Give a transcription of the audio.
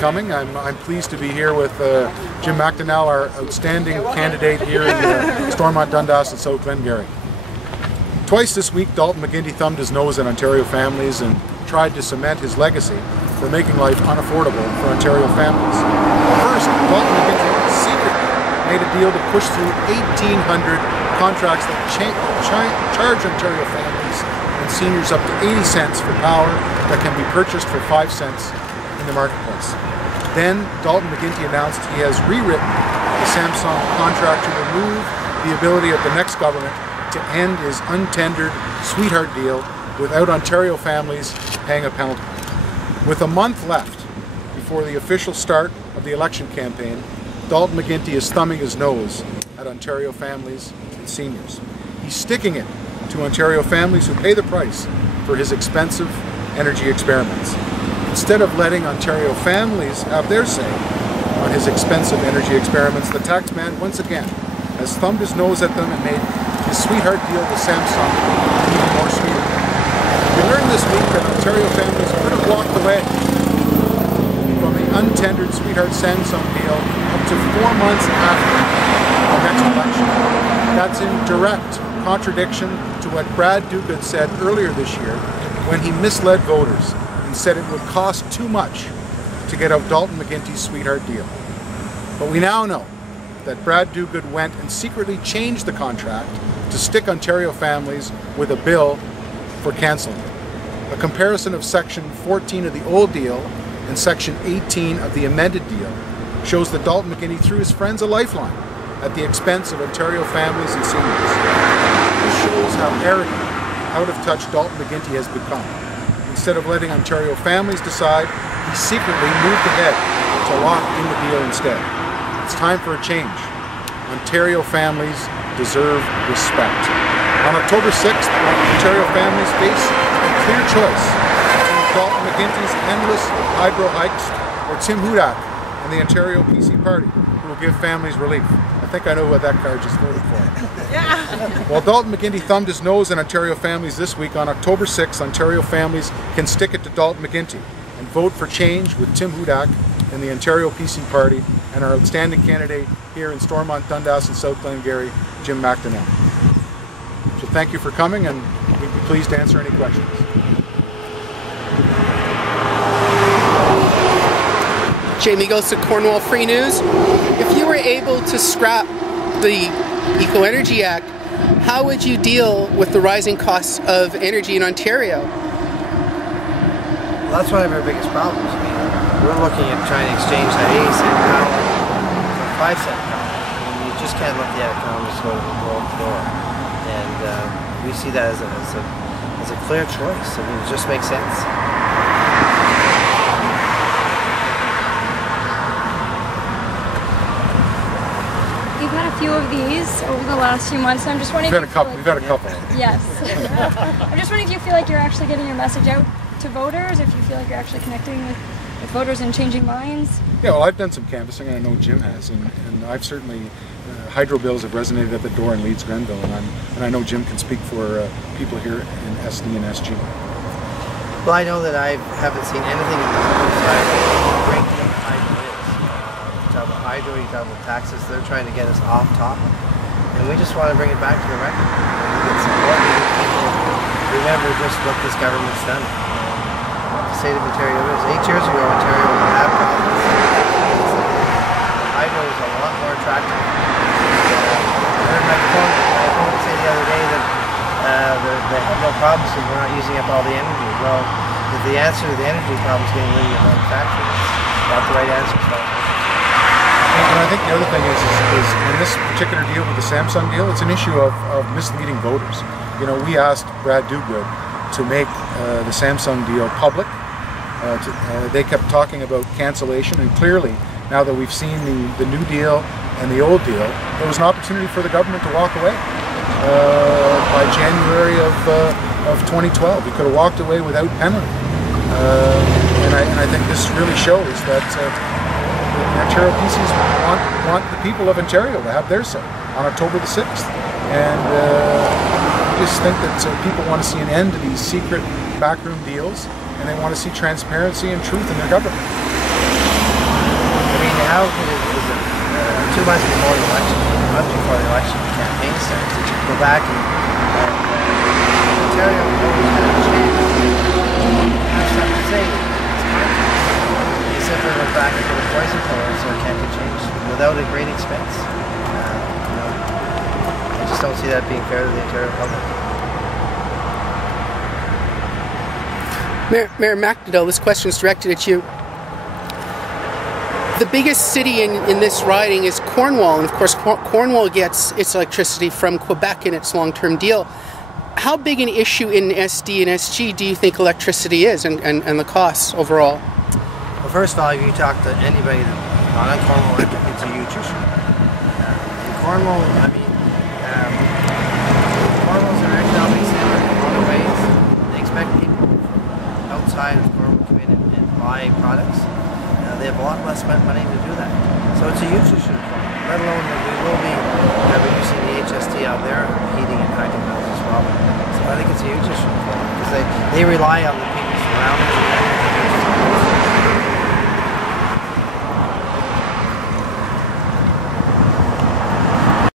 Coming. I'm pleased to be here with Jim McDonell, our outstanding candidate here in Stormont, Dundas and South Glengarry. Twice this week, Dalton McGuinty thumbed his nose at Ontario families and tried to cement his legacy for making life unaffordable for Ontario families. First, Dalton McGuinty secretly made a deal to push through 1,800 contracts that charge Ontario families and seniors up to 80 cents for power that can be purchased for 5 cents in the marketplace. Then Dalton McGuinty announced he has rewritten the Samsung contract to remove the ability of the next government to end his untendered sweetheart deal without Ontario families paying a penalty. With a month left before the official start of the election campaign, Dalton McGuinty is thumbing his nose at Ontario families and seniors. He's sticking it to Ontario families who pay the price for his expensive energy experiments. Instead of letting Ontario families have their say on his expensive energy experiments, the taxman once again has thumbed his nose at them and made his sweetheart deal with Samsung even more sweeter. We learned this week that Ontario families could have walked away from the untendered sweetheart Samsung deal up to 4 months after the next election. That's in direct contradiction to what Brad Douglas said earlier this year when he misled voters and said it would cost too much to get out Dalton McGuinty's sweetheart deal. But we now know that Brad Douglas went and secretly changed the contract to stick Ontario families with a bill for cancelling it. A comparison of Section 14 of the old deal and Section 18 of the amended deal shows that Dalton McGuinty threw his friends a lifeline at the expense of Ontario families and seniors. This shows how arrogant, out of touch Dalton McGuinty has become. Instead of letting Ontario families decide, he secretly moved ahead to lock in the deal instead. It's time for a change. Ontario families deserve respect. On October 6th, Ontario families face a clear choice between Dalton McGuinty's endless hydro hikes or Tim Hudak and the Ontario PC Party, who will give families relief. I think I know what that card just voted for. Yeah. While Dalton McGuinty thumbed his nose at Ontario families this week, on October 6th, Ontario families can stick it to Dalton McGuinty and vote for change with Tim Hudak and the Ontario PC Party and our outstanding candidate here in Stormont, Dundas and South Glengarry, Jim McDonell. So thank you for coming, and we'd be pleased to answer any questions. Jamie goes to Cornwall Free News. If you were able to scrap the Eco Energy Act, how would you deal with the rising costs of energy in Ontario? Well, that's one of our biggest problems. I mean, we're looking at trying to exchange that 80 cent power for 5 cent power. I mean, you just can't let the economics go to the floor. And we see that as a clear choice. I mean, it just makes sense. We've had a few of these over the last few months. I'm just wondering. We've had a couple. Yes. I'm just wondering if you feel like you're actually getting your message out to voters, if you feel like you're actually connecting with voters and changing minds. Yeah, well, I've done some canvassing, and I know Jim has, and I've certainly hydro bills have resonated at the door in Leeds Grenville, and I know Jim can speak for people here in SD&SG. Well, I know that I haven't seen anything in the other side of breaking what hydro is. You talk about hydro, you talk about taxes, they're trying to get us off topic. And we just want to bring it back to the record. We get support, we get people remember just what this government's done. The state of Ontario is. 8 years ago, Ontario would have problems. Hydro is a lot more attractive. I heard my opponent say the other day that they have no problems because we're not using up all the energy. Well, if the answer to the energy problem is getting rid of manufacturing, that's the right answer. And I think the other thing is in this particular deal with the Samsung deal, it's an issue of misleading voters. You know, we asked Brad Douglas to make the Samsung deal public. They kept talking about cancellation, and clearly, now that we've seen the new deal and the old deal, there was an opportunity for the government to walk away by January of 2012. We could have walked away without penalty. And I think this really shows that Ontario PCs want the people of Ontario to have their say on October the 6th. And I just think that people want to see an end to these secret backroom deals, and they want to see transparency and truth in their government. how could it, is it 2 months before the election, a month before the election, the campaign starts, that you can go back and Ontario always had a chance to have something to say. It's content. You simply look back and put a poison pill so it can't be changed without a great expense. You know, I just don't see that being fair to the Ontario public. Mayor McDonell, this question is directed at you. The biggest city in this riding is Cornwall, and of course Cornwall gets its electricity from Quebec in its long-term deal. How big an issue in SD and SG do you think electricity is and the costs overall? Well, first of all, if you talk to anybody that's not on Cornwall Electric, it's a huge issue. In Cornwall, I mean, Cornwall's an economic center in a lot of ways. They expect people outside of Cornwall to come in and buy products. They have a lot less money to do that. So it's a huge issue, let alone that we will be reducing the HST on their heating and hydro bills as well. So I think it's a huge issue because they rely on the people surrounding them.